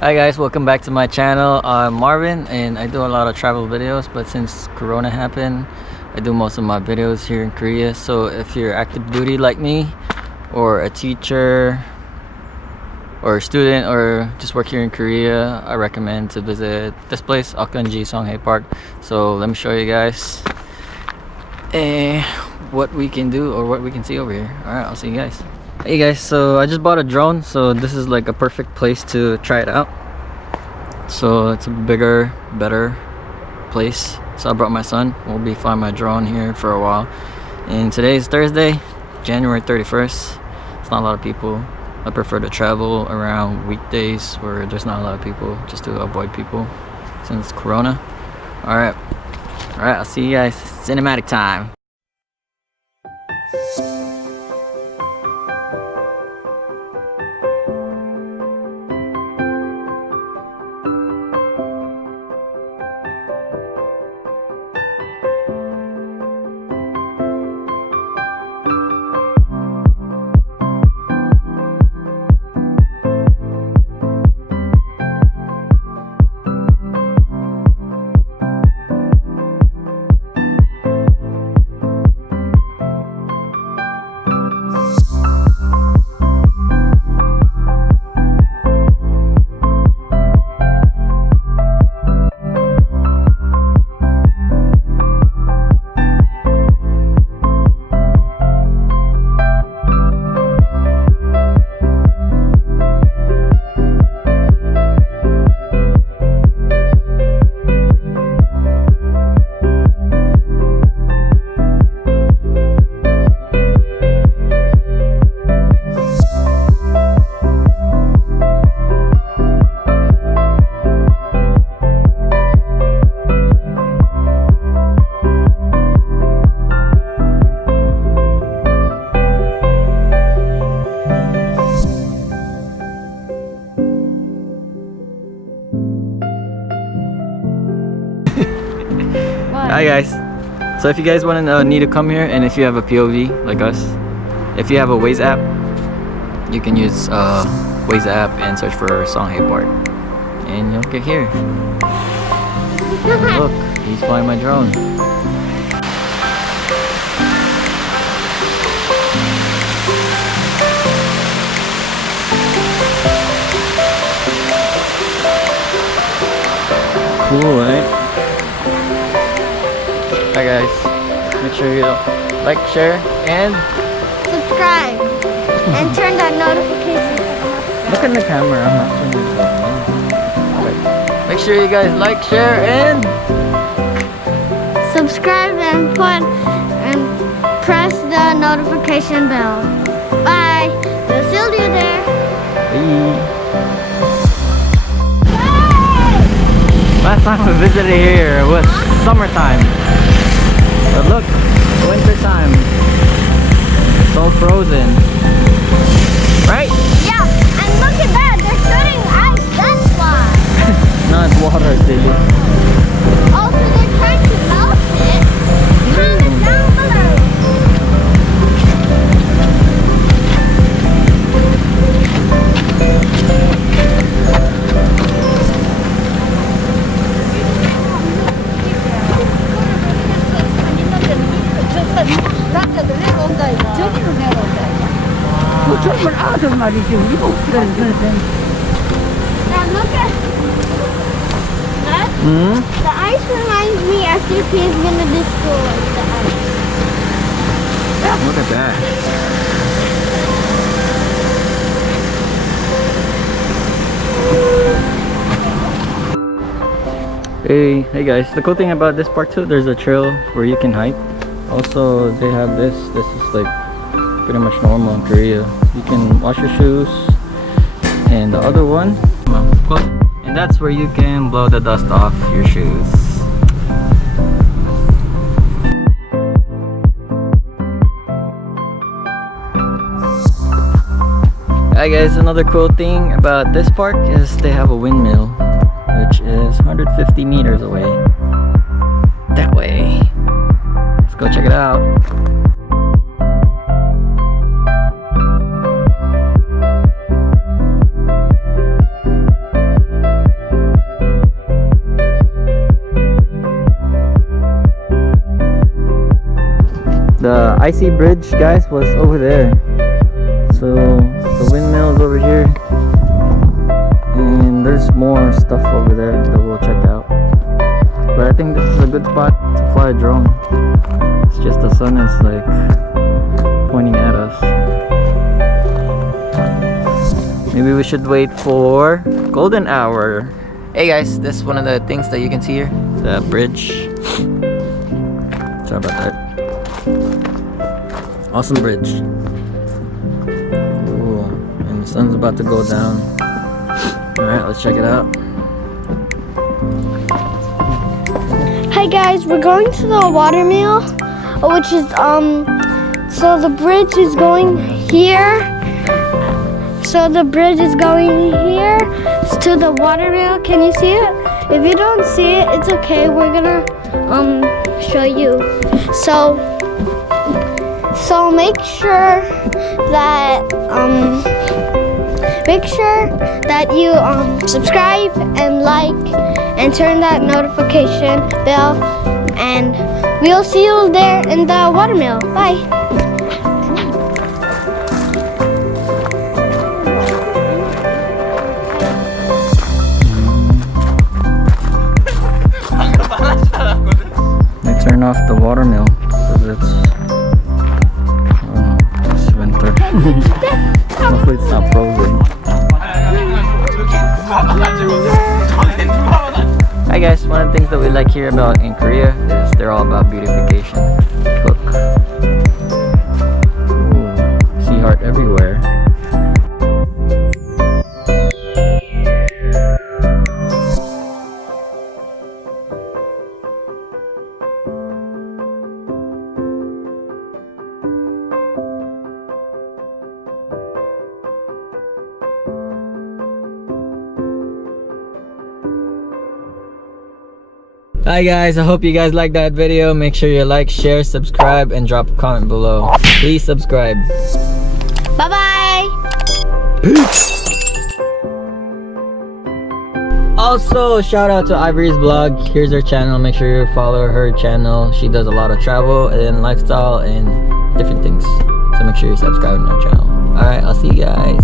Hi guys, welcome back to my channel. I'm Marvin and I do a lot of travel videos, but since Corona happened, I do most of my videos here in Korea. So if you're active duty like me, or a teacher, or a student, or just work here in Korea, I recommend to visit this place, OKYEONJI Songhae Park. So let me show you guys what we can do or what we can see over here. Alright, I'll see you guys. Hey guys, so I just bought a drone, so this is like a perfect place to try it out. So it's a bigger, better place. So I brought my son. We'll be flying my drone here for a while. And today is Thursday, January 31st. It's not a lot of people. I prefer to travel around weekdays where there's not a lot of people, just to avoid people since Corona. Alright, I'll see you guys. Cinematic time. Hi guys. So if you guys want to need to come here, and if you have a POV like us, if you have a Waze app, you can use Waze app and search for Songhae Park, and you'll get here. Look, he's flying my drone. Cool, right? Hi guys, make sure you like, share, and subscribe and turn that notification. Look in the camera. I'm not turning this off. Right. Make sure you guys like, share, and subscribe and press the notification bell. Bye. We'll see you there. Last time we visited here was summertime. But look, winter time. It's all frozen. Right? Yeah, and look at that. They're shooting ice. That's why. No, it's water, silly. Also, they're trying to melt it. Comment down below. 젊은 아들 말이지 우리 목소리를 Now look at that. The ice reminds me SCP is gonna destroy the ice. Look at that. Hey guys, the cool thing about this park too, there's a trail where you can hike. Also, they have this is like pretty much normal in Korea. You can wash your shoes, and the other one, and that's where you can blow the dust off your shoes. Hi guys, another cool thing about this park is they have a windmill, which is 150 meters away. That way. Let's go check it out. icy bridge, guys, was over there. So the windmill is over here, and there's more stuff over there that we'll check out. But I think this is a good spot to fly a drone. It's just the sun is like pointing at us. Maybe we should wait for golden hour. Hey guys, this is one of the things that you can see here. The bridge. Sorry about that. Awesome bridge. Ooh, and the sun's about to go down. Alright, let's check it out. Hi guys, we're going to the watermill, which is so the bridge is going here. So the bridge is going here to the watermill. Can you see it? If you don't see it, it's okay. We're gonna show you. So make sure that you subscribe and like and turn that notification bell, and we'll see you there in the watermill. Bye. Turn off the watermill because it's winter. Hopefully it's not frozen. Hi guys, one of the things that we like here about in Korea is they're all about beautification. Look. Ooh, sea heart everywhere. Hi guys, I hope you guys liked that video. Make sure you like, share, subscribe, and drop a comment below. Please subscribe. Bye bye. Also, shout out to Ivory's vlog. Here's her channel. Make sure you follow her channel. She does a lot of travel and lifestyle and different things. So make sure you subscribe to her channel. Alright, I'll see you guys.